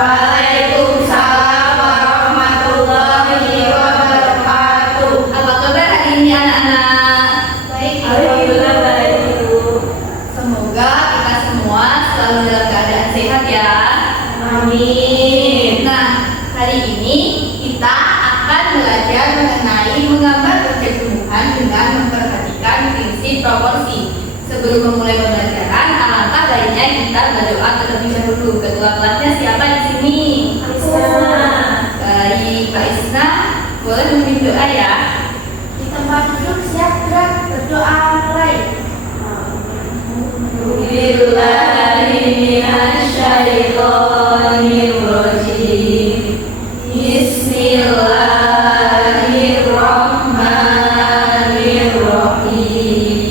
Waalaikumsalam warahmatullahi wabarakatuh. Apa kabar hari ini anak-anak? Baik, alhamdulillah baik Ibu. Semoga kita semua selalu dalam keadaan sehat ya. Amin. Nah, hari ini kita akan belajar mengenai menggambar objek tumbuhan dengan memperhatikan prinsip proporsi. Sebelum memulai pembelajaran, alangkah baiknya kita berdoa terlebih dahulu. Ketua kelasnya siapa di sini? Baik, Pak Isna, boleh memimpin doa ya. Di tempat duduk siap gerak, berdoa mulai. Bismillahirrahmanirrahim. Bismillahirrahmanirrahim.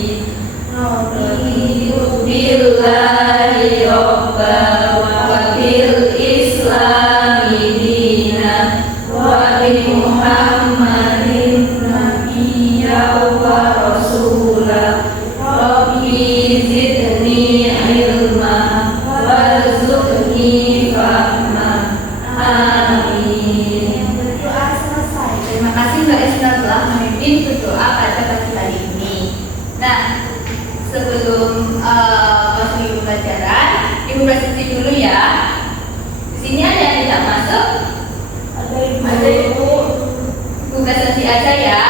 Raditu billahi robba wa bil islami dina wa bi Muhammadin nabiyya wa rasulah. Rabbi zidni ilma warzuqni fahma. Amin. Berdoa selesai. Terima kasih Mbak Isna telah memimpin berdoa pada pagi hari ini. Nah, sebelum masuk pembelajaran, Ibu presentasi dulu ya. Di sini ada yang tidak masuk? Ada Ibu. Ibu presentasi aja ya.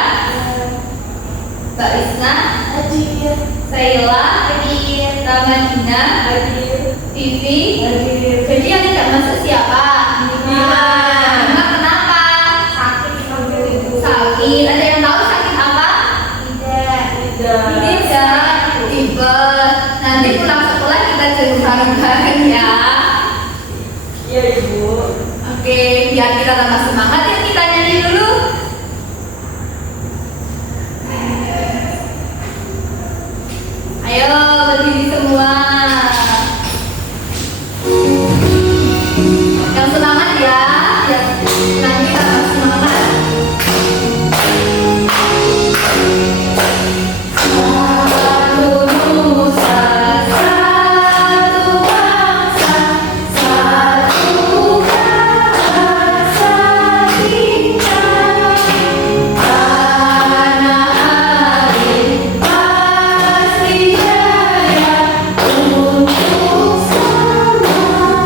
Mbak Isna, Hadir. Saila, Hadir. Ramadina, Hadir. Vivi. Hadir. Jadi yang tidak masuk siapa? Bima. Bima kenapa? Sakit panggil Ibu. Sakit. Ada yang tahu sakit apa? Tidak. Tidak. Tipes. Nanti pulang sekolah kita jenguk bareng-bareng ya. Iya Ibu. Oke, biar kita tambah semangat ya kita nyanyi dulu. Ayo berdiri semua. Yang semangat ya, yang nanti tambah semangat. Satu nusa, satu bangsa, satu bahasa kita. Tanah air pasti jaya untuk selamanya.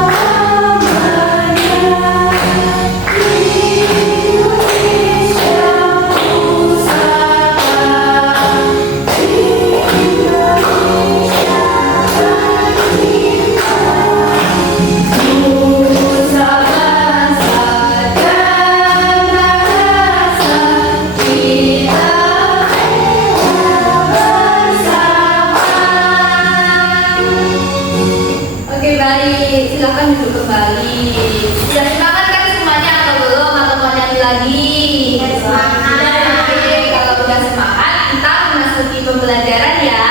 Indonesia pusaka, Indonesia tercinta. Nusa bangsa dan bahasa kita bersama. Oke baik, silakan duduk kembali. Sudah semangat kan semuanya atau belum? Atau mau nyanyi lagi? Semangat. Oke, kalau udah semangat kita memasuki pembelajaran ya.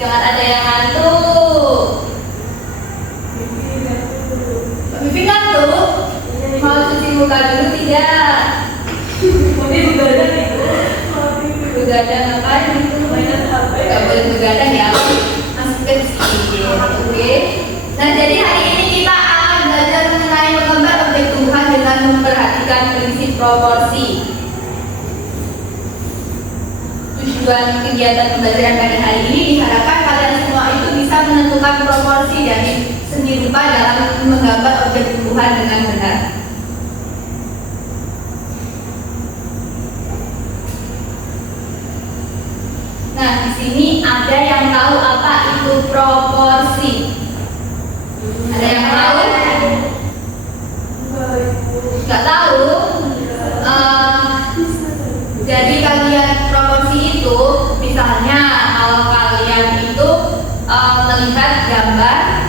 Jangan ada yang ngantuk. Mbak Vivi ngantuk? Mau cuci muka dulu tidak? Begadang ngapain itu? Gak boleh begadang ya. Masukkan sini. Oke. Nah jadi hari ini kita akan belajar mengenai menggambar objek tumbuhan dengan memperhatikan prinsip proporsi. Tujuan kegiatan pembelajaran pada hari ini diharapkan kalian semua itu bisa menentukan proporsi dari seni rupa dalam menggambar objek tumbuhan dengan benar. Nah, di sini ada yang tahu apa itu proporsi? Ada yang tahu? Nggak tahu? Jadi kalian proporsi itu, misalnya kalau kalian itu melihat gambar,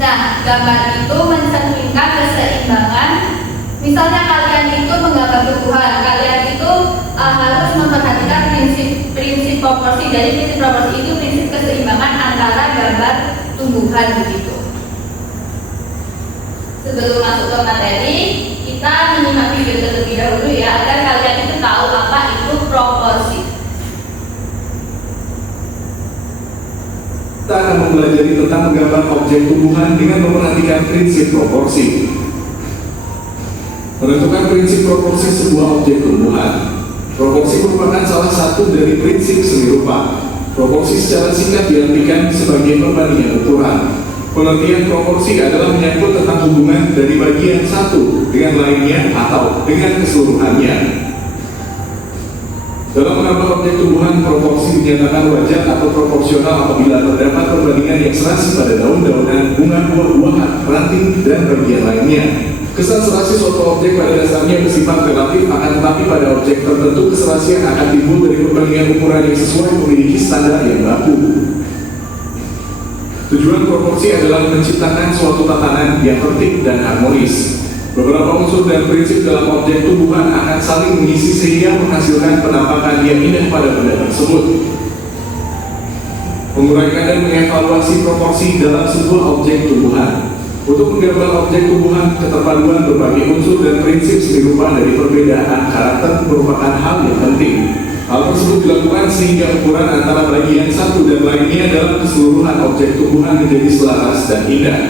nah gambar itu mencerminkan keseimbangan. Misalnya kalian itu menggambar tumbuhan, kalian itu harus memperhatikan prinsip proporsi. Dari prinsip proporsi itu prinsip keseimbangan antara gambar tumbuhan begitu. Sebelum masuk ke materi, kita menyimak video terlebih dahulu ya, agar kalian itu tahu apa itu proporsi. Kita akan mempelajari tentang menggambar objek tumbuhan dengan memperhatikan prinsip proporsi. Menentukan prinsip proporsi sebuah objek tumbuhan. Proporsi merupakan salah satu dari prinsip seni rupa. Proporsi secara singkat diartikan sebagai perbandingan ukuran. Pengertian proporsi adalah menyangkut tentang hubungan dari bagian satu dengan lainnya atau dengan keseluruhannya. Dalam mengambil objek tumbuhan, proporsi dinyatakan wajar atau proporsional apabila terdapat perbandingan yang serasi pada daun-daunan, bunga, buah-buahan, ranting, dan bagian lainnya. Kesan serasi suatu objek pada dasarnya bersifat relatif, akan tetapi pada objek tertentu keserasian akan timbul dari perbandingan ukuran yang sesuai memiliki standar yang baku. Tujuan proporsi adalah menciptakan suatu tatanan yang tertib dan harmonis. Beberapa unsur dan prinsip dalam objek tumbuhan akan saling mengisi sehingga menghasilkan penampakan yang indah pada benda tersebut. Menguraikan dan mengevaluasi proporsi dalam sebuah objek tumbuhan. Untuk menggambar objek tumbuhan, keterpaduan berbagai unsur dan prinsip seni rupa dari perbedaan karakter merupakan hal yang penting. Hal tersebut dilakukan sehingga ukuran antara bagian satu dan lainnya dalam keseluruhan objek tumbuhan menjadi selaras dan indah.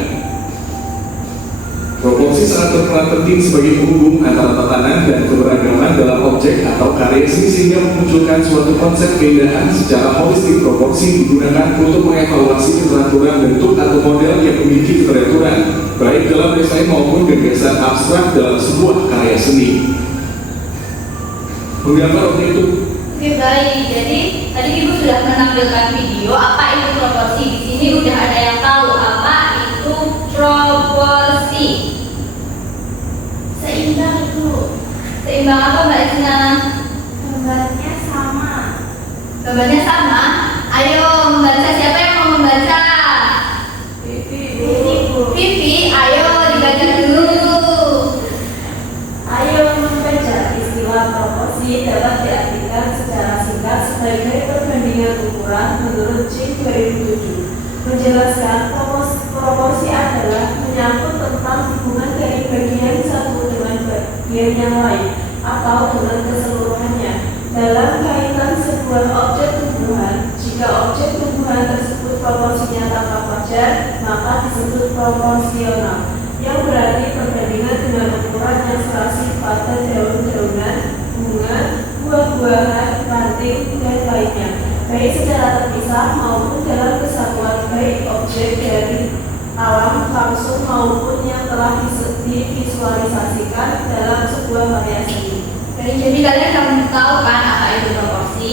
Proporsi sangat berperan penting sebagai penghubung antara tatanan dan keberagaman dalam objek atau karya seni sehingga memunculkan suatu konsep keindahan secara holistik. Proporsi digunakan untuk mengevaluasi keteraturan bentuk atau model yang memiliki keteraturan, baik dalam desain maupun gagasan abstrak dalam sebuah karya seni. Menggambar objek itu. Oke, baik. Jadi tadi Ibu sudah menampilkan video apa itu proporsi. Di sini udah ada yang tahu apa itu proporsi. Seimbang itu. Seimbang apa Mbak Isna? Gambarnya sama. Gambarnya sama. Ayo membaca, siapa yang mau membaca? Vivi, ayo dibaca dulu. Ayo membaca. Istilah proporsi dapat diartikan secara singkat sebagai perbandingan ukuran menurut C 2007. Menjelaskan proporsi adalah menyangkut tentang hubungan dari bagian satu dengan bagian yang lain atau dengan keseluruhannya dalam kaitan sebuah objek tumbuhan. Jika objek tumbuhan tersebut proporsinya tampak wajar, maka disebut proporsional, yang berarti perbandingan dengan ukuran yang serasi pada daun-daunan, bunga, buah-buahan, ranting, dan lainnya, baik secara terpisah maupun dalam kesatuan, baik objek dari alam langsung maupun yang telah divisualisasikan dalam sebuah karya seni. Jadi kalian tahu kan apa itu proporsi?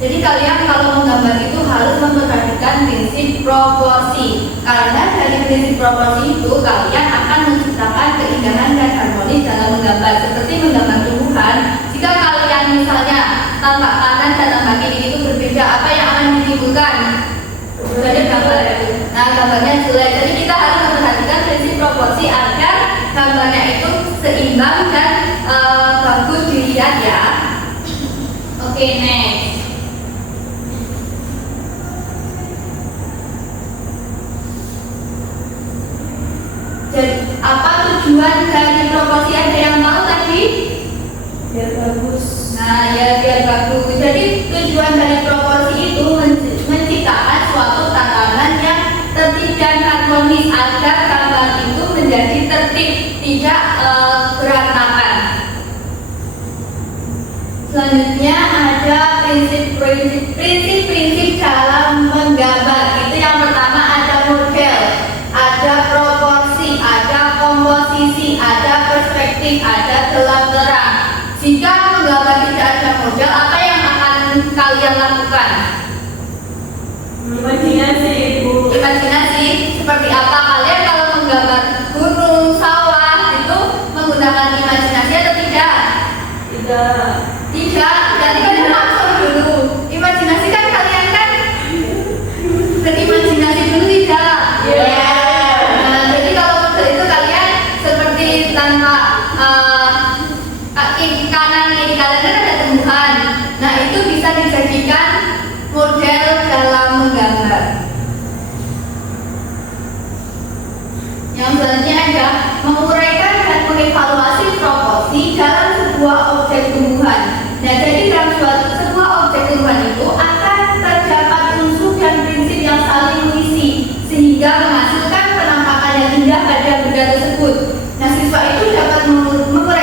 Jadi kalian kalau menggambar itu harus memperhatikan prinsip proporsi. Karena dari prinsip proporsi itu kalian akan menciptakan keindahan dan harmonis dalam menggambar. Seperti menggambar tumbuhan, jika kalian misalnya tampak kanan dan tampak kiri itu berbeda, apa yang akan ditimbulkan? Jadi gambar itu. Nah, gambarnya jelek. Jadi kita harus memperhatikan prinsip proporsi agar gambarnya itu seimbang dan bagus dilihat ya. Oke, next. Jadi, apa tujuan dari proporsi? Ada yang tahu tadi? Biar bagus. Nah, ya biar bagus. Jadi tujuan dari proporsi itu menciptakan suatu tatanan yang tertib dan harmonis agar gambar itu menjadi tertib, tidak berantakan. Selanjutnya ada prinsip-prinsip dalam menggambar. Itu yang pertama ada model, ada proporsi, ada komposisi, ada perspektif, ada gelap terang. Jika menggambar tidak ada model, apa yang akan kalian lakukan? Imajinasi, Ibu. Imajinasi seperti apa? Kalian kalau menggambar gunung, sawah itu menggunakan imajinasi atau tidak? Tidak. Tidak, jadi kalian langsung dulu. Imajinasi kan kalian kan berimajinasi dulu tidak? Nah, jadi kalau model itu kalian seperti tanpa kanan kiri kalian kan ada tumbuhan. Nah, itu bisa dijadikan model dalam menggambar. Yang selanjutnya ada menguraikan dan mengevaluasi proporsi dalam sebuah objek tumbuhan. Nah, jadi dalam sebuah objek tumbuhan itu akan terdapat unsur dan prinsip yang saling mengisi sehingga menghasilkan penampakan yang indah pada benda tersebut. Nah, siswa itu dapat menguraikan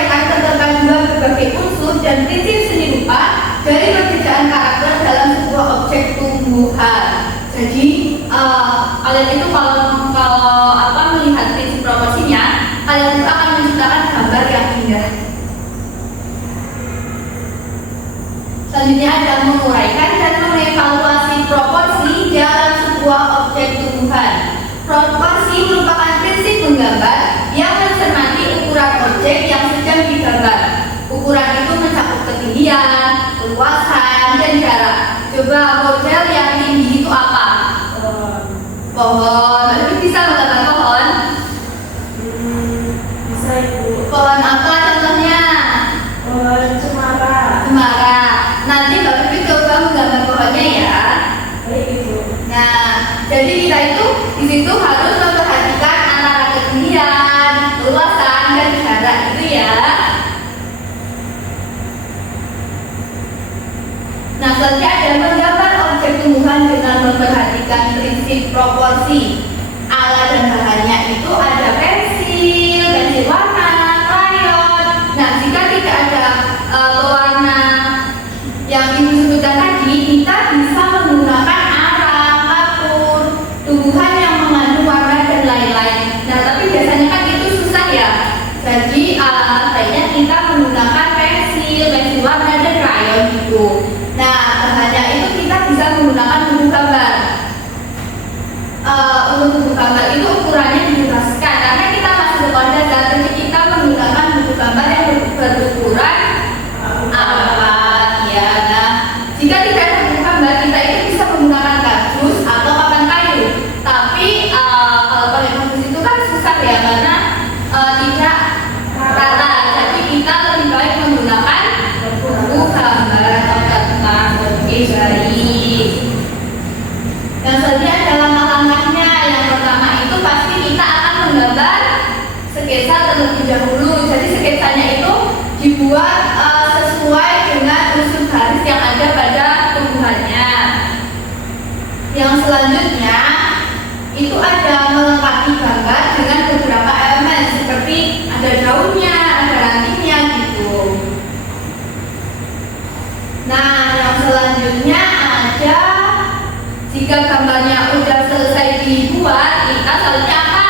menggambar yang mencermati ukuran objek yang sedang digambar. Ukuran itu mencakup ketinggian, luasan, dan jarak. Coba model yang tinggi itu apa? Pohon. Berarti bisa menggambar pohon? Bisa Ibu. Pohon apa contohnya? Pohon cemara. Cemara. Nanti Bapak Ibu coba menggambar pohonnya ya. Baik Ibu. Nah, jadi kita itu di situ harus memperhatikan antara ketinggian, luasan, dan jarak gitu ya. Nah, selanjutnya ada menggambar objek tumbuhan dengan memperhatikan prinsip proporsi. Alat dan bahannya itu ada pensil, pensil warna, krayon. Nah, jika tidak ada pewarna yang Ibu sebutkan tadi, kita bisa menggunakan arang, kapur, tumbuhan yang mengandung warna dan lain-lain. Nah, tapi biasanya kan itu susah ya. Jadi baiknya kita menggunakan pensil, pensil warna dan krayon gitu. Nah, bahannya itu kita bisa menggunakan buku gambar. Untuk buku gambar itu ukurannya dijelaskan karena kita masih sekolah dasar, jadi kita menggunakan buku gambar yang berukuran apa ya. Nah, jika tidak ada buku gambar, kita itu bisa menggunakan kardus atau papan kayu. Tapi kalau pakai kardus itu kan susah ya karena tidak rata. Jadi kita lebih baik menggunakan buku gambar atau kertas. Oke, baik. Yang selanjutnya adalah langkah-langkahnya. Yang pertama itu pasti kita akan menggambar sketsa terlebih dahulu. Jadi sketsanya itu dibuat sesuai dengan unsur garis yang ada pada tumbuhannya. Yang selanjutnya itu ada melengkapi gambar dengan beberapa elemen seperti ada daunnya, ada rantingnya gitu. Nah, yang selanjutnya ada jika gambarnya udah selesai dibuat, kita selanjutnya apa?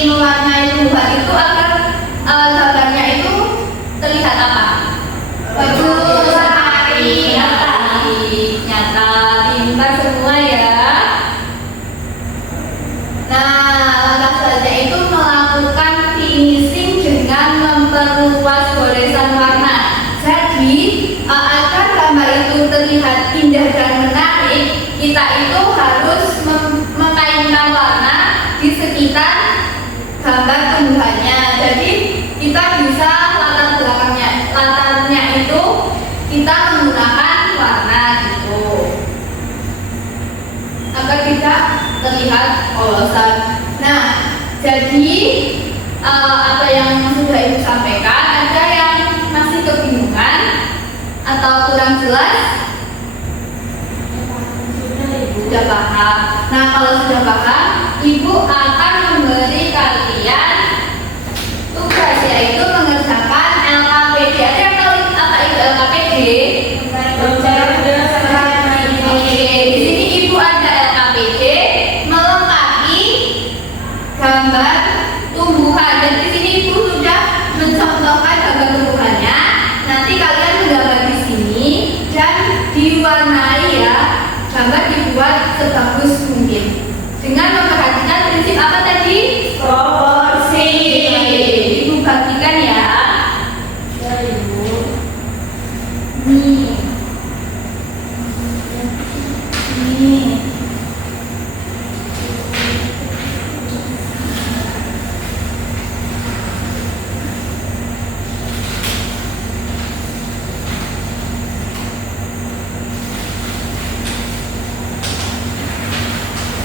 Mewarnai tumbuhan itu agar gambarnya itu terlihat apa? Bagus, rapi, nyata, pintar semua ya. Nah, langkah selanjutnya itu melakukan finishing dengan memperluas goresan warna. Jadi agar gambar itu terlihat indah dan menarik, kita itu harus memainkan warna di sekitar gambar tumbuhannya. Jadi kita bisa latarnya itu kita menggunakan warna gitu agar tidak terlihat polosan. Nah, jadi apa yang sudah Ibu sampaikan, ada yang masih kebingungan atau kurang jelas? Sudah paham. Nah, kalau sudah paham, Ibu akan memberi kalian tugas, yaitu mengerjakan LKPD. Ada yang tahu apa itu LKPD? Oke, di sini Ibu ada LKPD melengkapi gambar tumbuhan. Dan di sini Ibu sudah mencontohkan gambar tumbuhannya. Nanti kalian menggambar di sini dan diwarnai ya. Gambar dibuat sebagus mungkin dengan memperhatikan prinsip apa tadi? Proporsi. Ibu bagikan ya. Ya Ibu. Nih.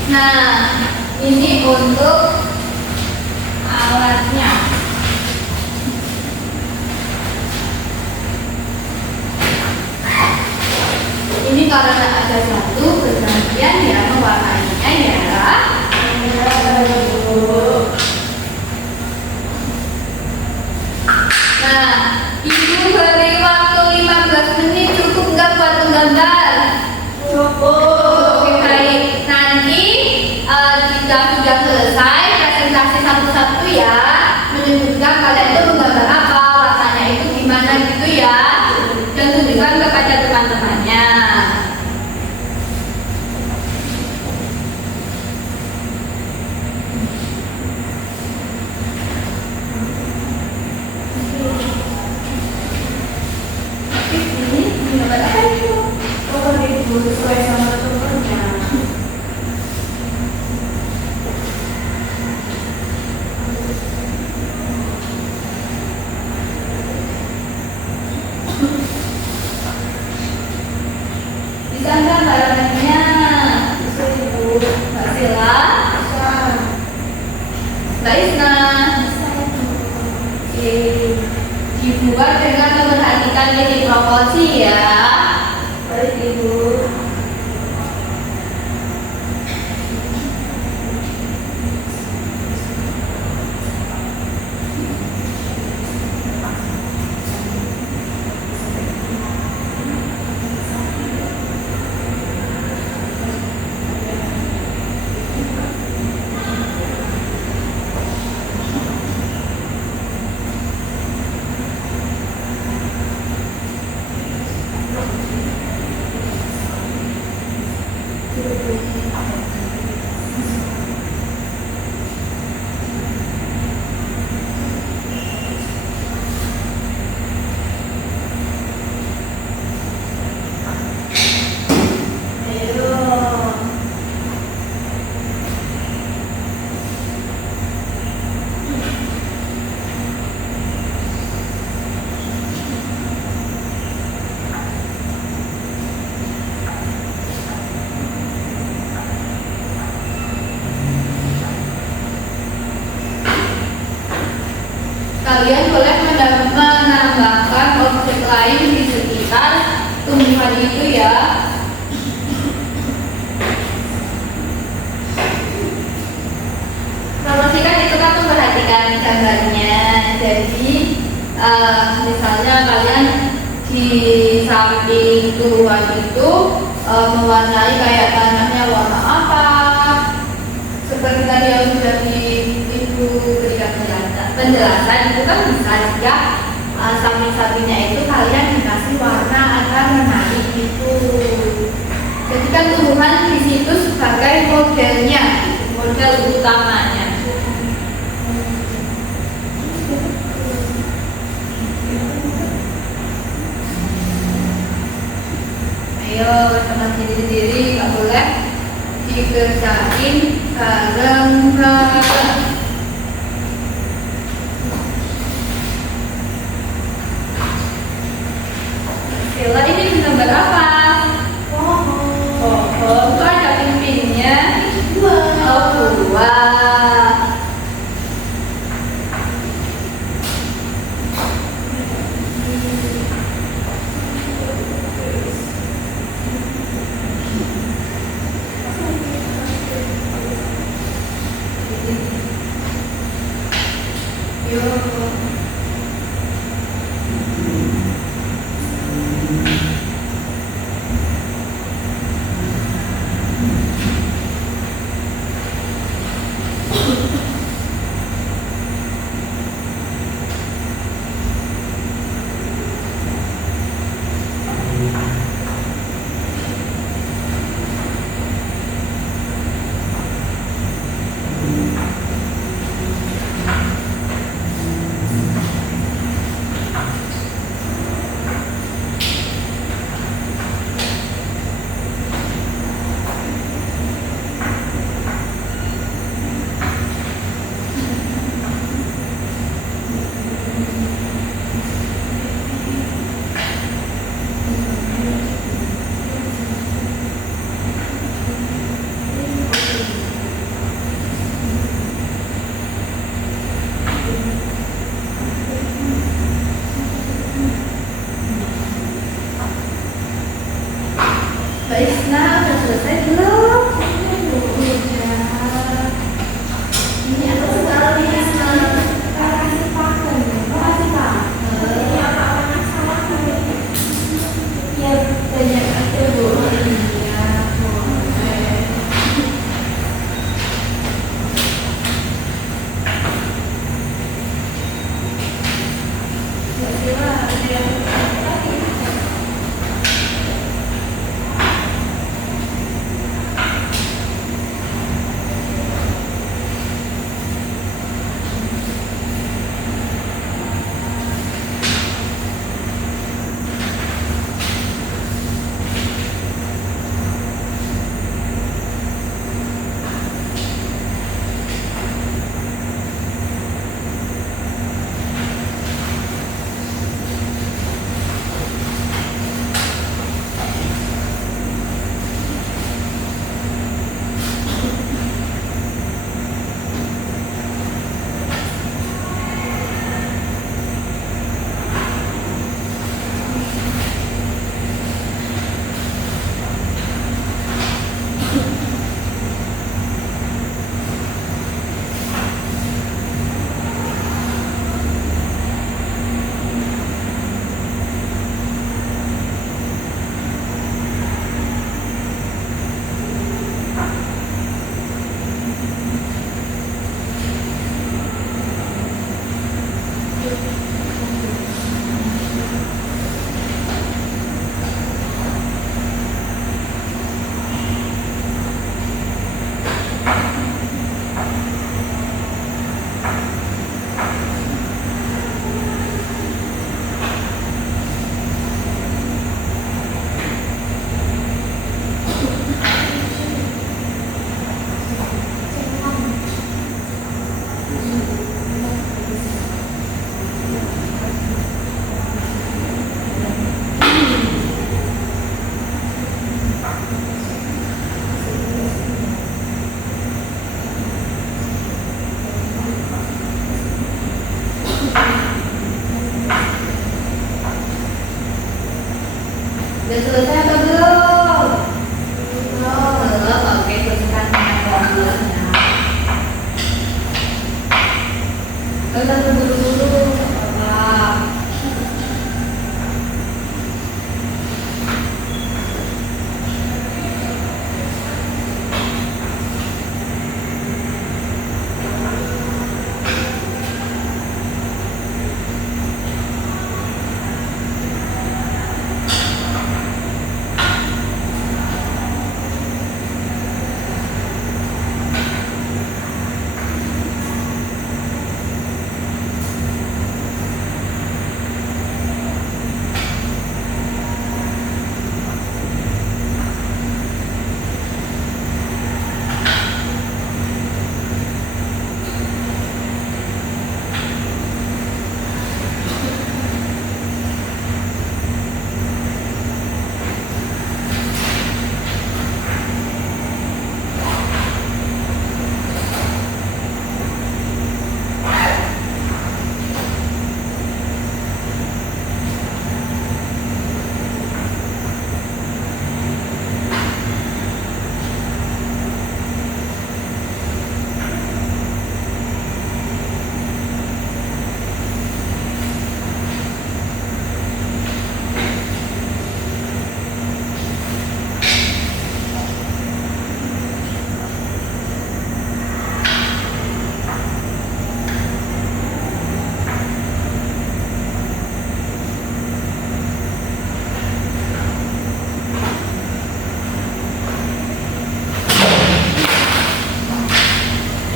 Nah, ini untuk alatnya. Ini karena ada satu bergantian ya mewarnainya ya. Nah, Ibu beri waktu 15 menit, cukup nggak buat menggambar? Cukup. Oke, baik. Nanti jika sudah selesai presentasi satu-satu ya, menyebutkan kalian itu menggambar apa, warnanya itu gimana gitu ya, dan tunjukkan kepada teman-temannya. Bella, Mbak Isna. Oke, dibuat dengan memperhatikan nilai proporsi ya. Baik Ibu. Kalian boleh menambahkan objek lain di sekitar tumbuhan itu ya. Promosikan itu kan memperhatikan gambarnya. Jadi misalnya kalian di samping tumbuhan itu mewarnai kayak tanahnya warna apa. Seperti tadi yang sudah Ibu berikan penjelasan itu kan bisa juga samping-sampingnya itu kalian dikasih warna agar menarik gitu. Jadi kan tumbuhan di situ sebagai modelnya, model utamanya. Ayo sama sendiri-sendiri, nggak boleh dikerjain bareng-bareng. Bella ini gambar apa? Pohon itu ada pimpinnya. Buah.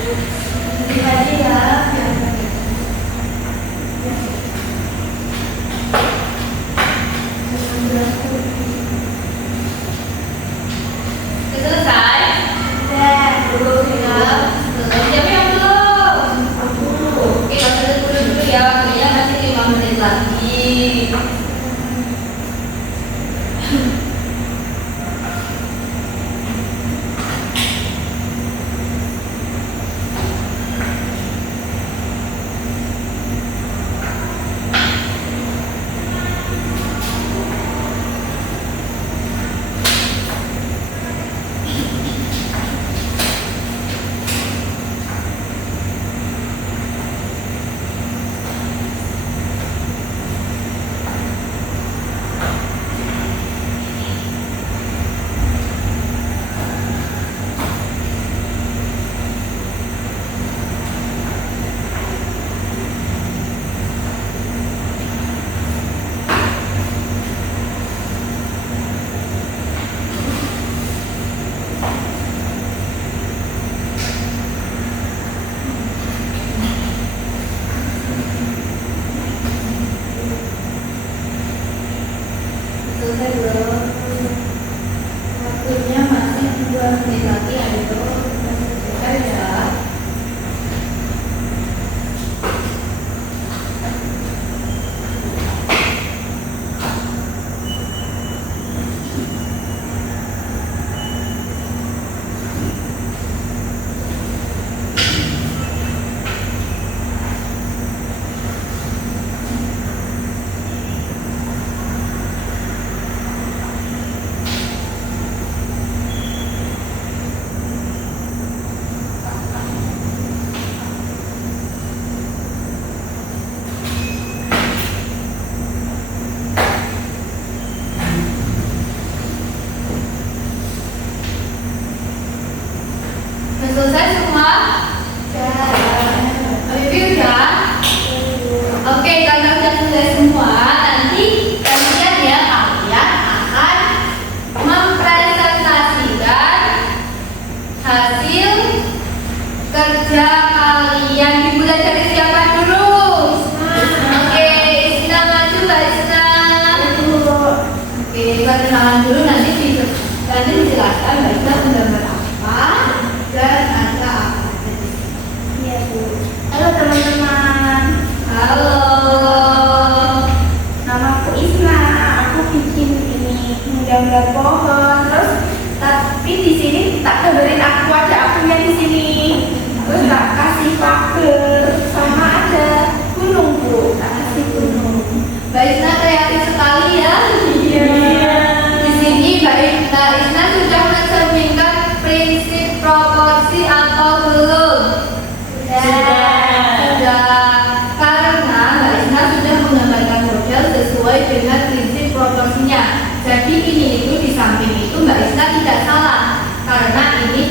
Tadi ya. Selesai? Dan Belum ya? Belum. Siapa yang belum? Oke, kita dulu ya. Waktunya masih 5 menit lagi. Selesai belum? Waktunya masih 2 menit lagi. Ayo, selesai ya. Udah selesai semua? Review udah? Oke, karena udah selesai semua, nanti kalian ya kalian akan mempresentasikan hasil kerja kalian. Dimulai dari siapa dulu? Oke, Isna maju, Mbak Isna. Oke, perkenalan dulu, nanti dijelaskan Mbak Isna menggambar apa dan ada apa aja di sini. Iya, Bu. Halo teman-teman. Halo. Namaku Isna. Aku bikin ini menggambar pohon. Terus tapi di sini tak gambarin aku, ada akunya di sini. Terus tak kasih pagar sama ada gunung, Bu. Tak kasih gunung. Mbak Isna kreatif sekali ya. Iya. Di sini Mbak Isna sudah mencerminkan prinsip proporsi atau belum? Sudah. Karena Mbak Isna sudah menggambarkan model sesuai dengan prinsip proporsinya. Jadi ini itu di samping itu Mbak Isna tidak salah. Karena ini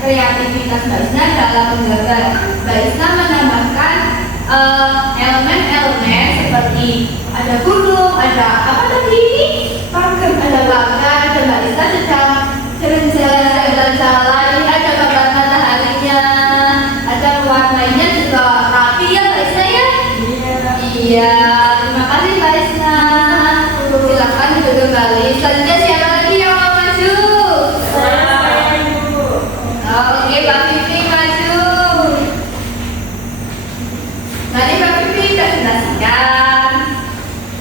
kreativitas Mbak Isna dalam menggambar. Mbak Isna menambahkan elemen-elemen seperti ada gunung, ada apa tadi ini? Pagar, ada pagar, ada Mbak Isna sedang jalan-jalan, ini ada gambar mataharinya, ada warnanya juga rapi ya Mbak Isna ya? Iya, terima kasih Mbak Isna. Silakan duduk kembali. Selanjutnya siapa lagi yang mau maju? Oke, Mbak Vivi maju. Mari Mbak Vivi presentasikan.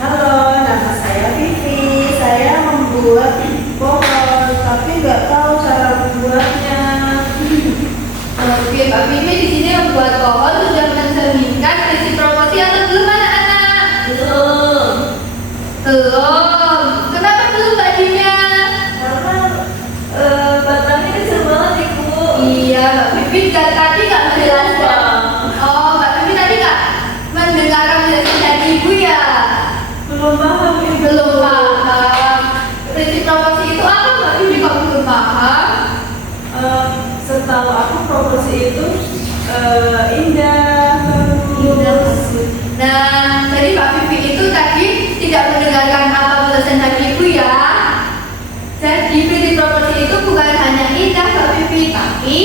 Halo, nama saya Vivi. Saya membuat pohon, tapi nggak tahu cara membuatnya. Oke, Mbak Vivi di sini membuat pohon sudah mencerminkan prinsip proporsi atau belum anak-anak? Belum. Belum. Kenapa belum Mbak Dimya? Karena batangnya kecil banget, Ibu. Iya, Mbak Vivi tadi nggak menjelaskan. Oh, Mbak Vivi tadi nggak mendengarkan penjelasan dari Ibu ya? Belum paham, Ibu. Belum paham. Prinsip proporsi itu apa Mbak Vivi kalau belum paham? Setahu aku proporsi itu indah. Nah, jadi Mbak Vivi itu tadi tidak mendengarkan apa penjelasan dari Ibu ya. Jadi prinsip proporsi itu bukan hanya indah Mbak Vivi, tapi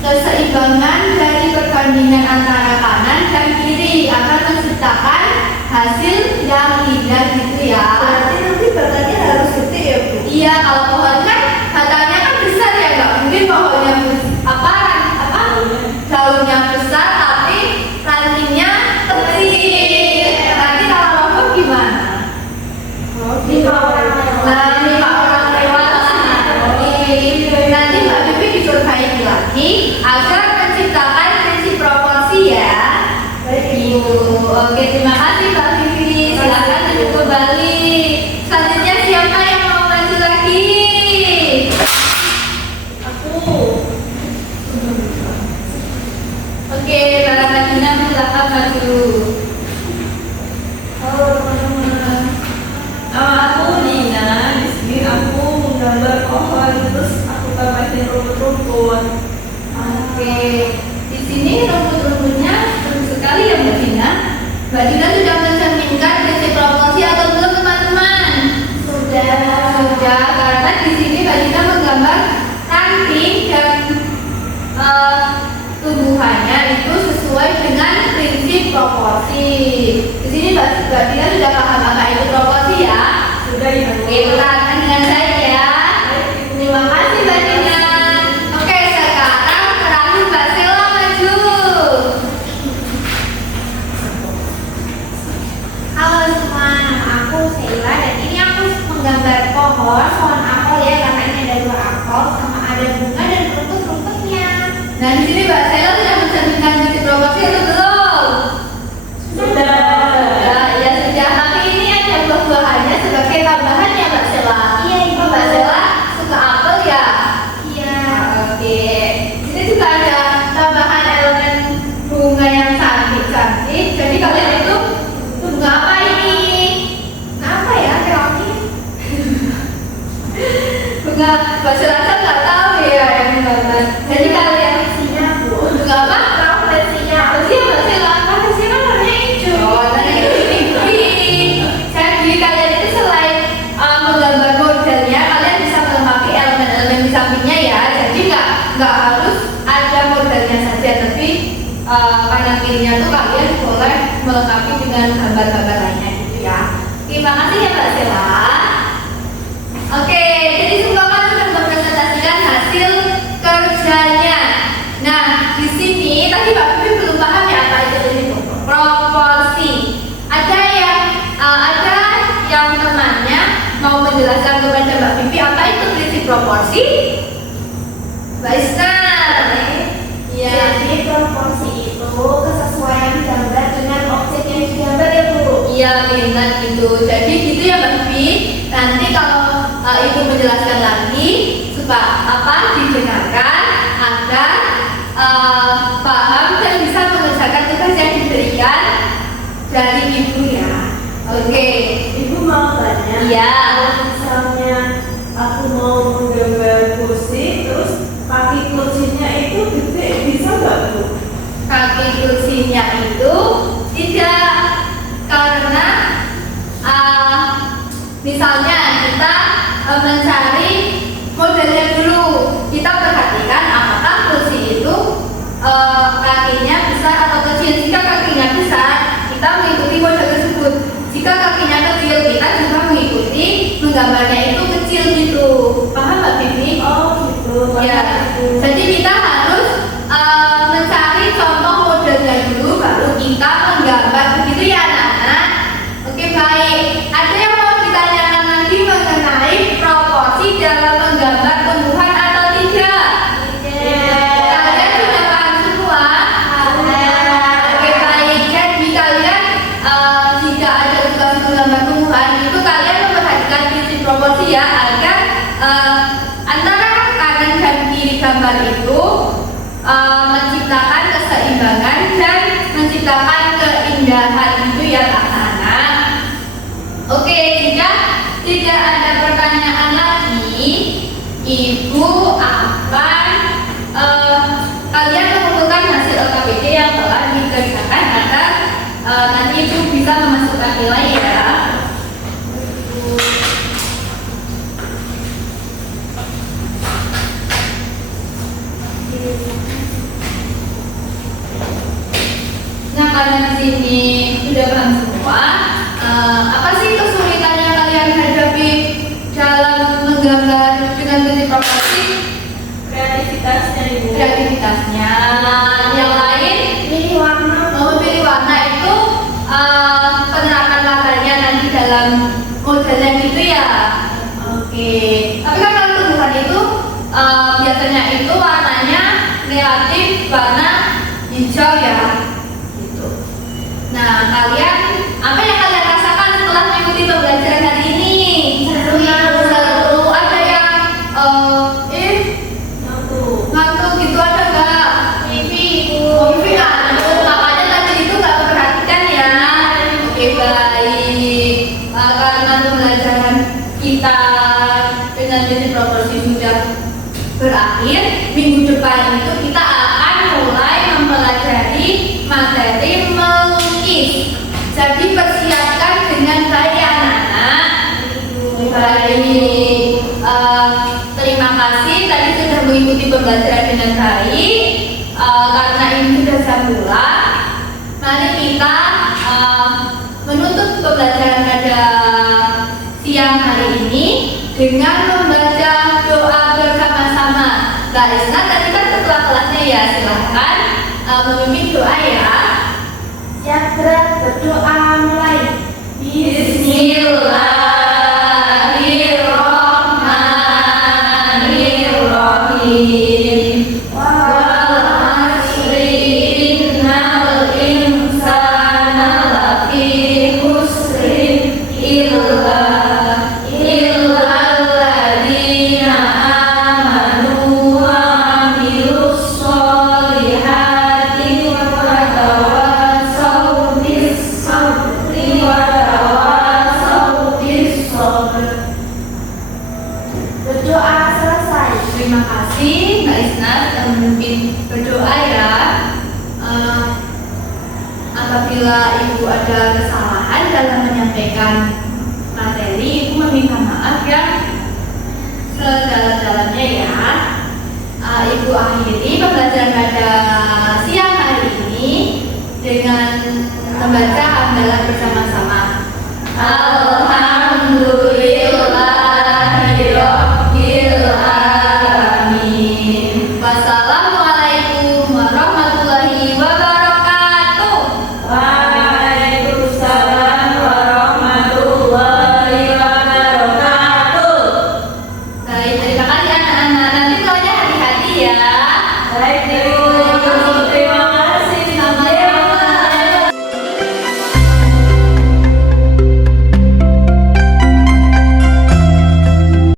seimbang keseimbangan dari perbandingan antara kanan dan kiri akan menciptakan hasil yang indah gitu ya. Berarti nanti batangnya harus gede ya Bu? Iya, kalau pohon kan batangnya kan besar ya, nggak mungkin pohonnya daunnya besar tapi rantingnya kecil. Nanti kalau lombok gimana? Lima orang. Nah, 5 orang lewat. Nanti Mbak Bibi diperbaiki lagi agar menciptakan prinsip proporsi ya. Ibu. Oke, terima kasih Mbak Bibi. Silakan duduk kembali. Selanjutnya siapa yang mau maju lagi? Oke, Mbak Madina silakan maju. Halo teman-teman. Nama aku Nina. Di sini aku menggambar pohon, terus aku tambahin rumput-rumput. Oke, di sini rumput-rumputnya seru sekali ya Mbak Dina. Mbak Dina sudah mencerminkan prinsip proporsi atau belum teman-teman? Sudah, karena di sini Mbak Dina menggambar ranting dan tumbuhannya itu sesuai dengan prinsip proporsi. Di sini Mbak Dina sudah paham apa itu proporsi ya? Sudah ya. Oke, perhatikan dengan saya ya. Terima kasih Mbak Dina. Oke, sekarang terakhir Mbak Sela maju. Halo semua, aku Sheila dan ini aku menggambar pohon apel ya, karena ini ada 2 apel sama ada bunga dan rumput-rumputnya. Nah, di sini Mbak Sela sudah mencerminkan prinsip proporsi atau belum? Sudah. Ya sudah. Tapi ini ada buah-buahannya sebagai tambahan ya Mbak Sela. Iya, Ibu. Mbak Sela suka apel ya? Iya. Oke. Di sini juga ada tambahan elemen bunga yang cantik-cantik. Jadi kalian itu bunga apa ini? Apa ya kelongnya? Bunga Mbak Sela kan nggak tahu ya yang gambar. Jadi kalian Isinya Bu. bunga apa? Profesinya. Apa sih Mbak Sela? Profesinya kan warnanya hijau. Oh, warnanya pink. Jadi kalian itu selain menggambar modelnya, kalian bisa melengkapi elemen-elemen di sampingnya ya. Jadi nggak harus ada modelnya saja, tapi kanan kirinya tuh kalian boleh melengkapi dengan gambar-gambar lainnya gitu ya. Terima kasih ya Mbak Sela. Oke, jadi semua kan sudah mempresentasikan hasil kerjanya. Nah, di sini tadi Mbak Bibi belum paham ya apa itu proporsi. Ada yang temannya mau menjelaskan kepada Mbak Bibi apa itu prinsip proporsi? Mbak Isna. Iya. Jadi proporsi itu kesesuaian gambar dengan objek yang digambar ya Bu. Iya, benar gitu. Jadi gitu ya Mbak Bibi. Nanti kalau Ibu menjelaskan lagi supaya didengarkan agar paham dan bisa mengerjakan tugas yang diberikan dari Ibu ya. Oke. Ibu mau tanya? Iya. Kalau misalnya aku mau menggambar kursi, terus kaki kursinya itu gede, bisa nggak Bu? Kaki kursinya itu tidak, karena misalnya kita mencari modelnya dulu, kita perhatikan apakah kursi itu kakinya besar atau kecil. Jika kakinya besar, kita mengikuti model tersebut. Jika kakinya kecil, kita juga mengikuti menggambarnya itu kecil gitu. Paham Mbak Bibi? Oh gitu. Ya. Jadi kita harus mencari contoh modelnya dulu, baru kita menggambar. Begitu ya anak-anak? Oke, baik. Ada yang mau ditanyakan lagi mengenai proporsi dalam menggambar tumbuhan atau tidak? Kalian sudah paham semua? Oke, baik. Jadi kalian jika ada tugas menggambar tumbuhan itu kalian memperhatikan prinsip proporsi ya, agar antara kanan dan kiri gambar itu menciptakan keseimbangan dan menciptakan keindahan itu ya anak-anak. Oke, jika tidak ada pertanyaan lagi, Ibu akan kalian mengumpulkan hasil LKPD yang telah dikerjakan agar nanti Ibu bisa memasukkan nilai ya. karena di sini sudah paham semua, apa sih kesulitan yang kalian hadapi dalam menggambar dengan bentuk proporsi? Kreativitasnya Ibu. Kreativitasnya. Yang lain, Pilih warna. memilih warna itu penerapan warnanya nanti dalam modelnya gitu ya. Oke. Tapi kan kalau tumbuhan itu biasanya itu warnanya relatif warna hijau ya. Gitu. Nah, kalian apa yang kalian rasakan setelah mengikuti pembelajaran hari ini? Seru. Ada yang ngantuk gitu, ada nggak? Mimpi ngantuk, makanya tadi itu nggak memperhatikan ya. Oke, baik. Karena pembelajaran kita dengan jenis proporsi sudah berakhir, minggu depan itu kita akan mulai mempelajari materi melukis. Jadi persiapkan dengan baik anak-anak. Baik. Terima kasih tadi sudah mengikuti pembelajaran dengan baik. Karena ini sudah jam pulang, mari kita menutup pembelajaran pada siang hari ini dengan membaca doa bersama-sama. Mbak Isna tadi kan ketua kelasnya ya, silahkan memimpin doa ya. Syakra berdoa mulai. Bismillahirrahmanirrahim. Berdoa selesai. Terima kasih Mbak Isna sudah memimpin berdoa ya. Apabila ibu ada kesalahan dalam menyampaikan materi, ibu meminta maaf ya sedalam-dalamnya ya. Ibu akhiri pembelajaran pada siang hari ini dengan membaca hamdalah bersama-sama. Alhamdulillahirabbil alamin. Wassalamualaikum warahmatullahi wabarakatuh. Waalaikumsalam warahmatullahi wabarakatuh. Baik, terima kasih anak-anak. Nanti pulangnya hati-hati ya. Baik, Ibu.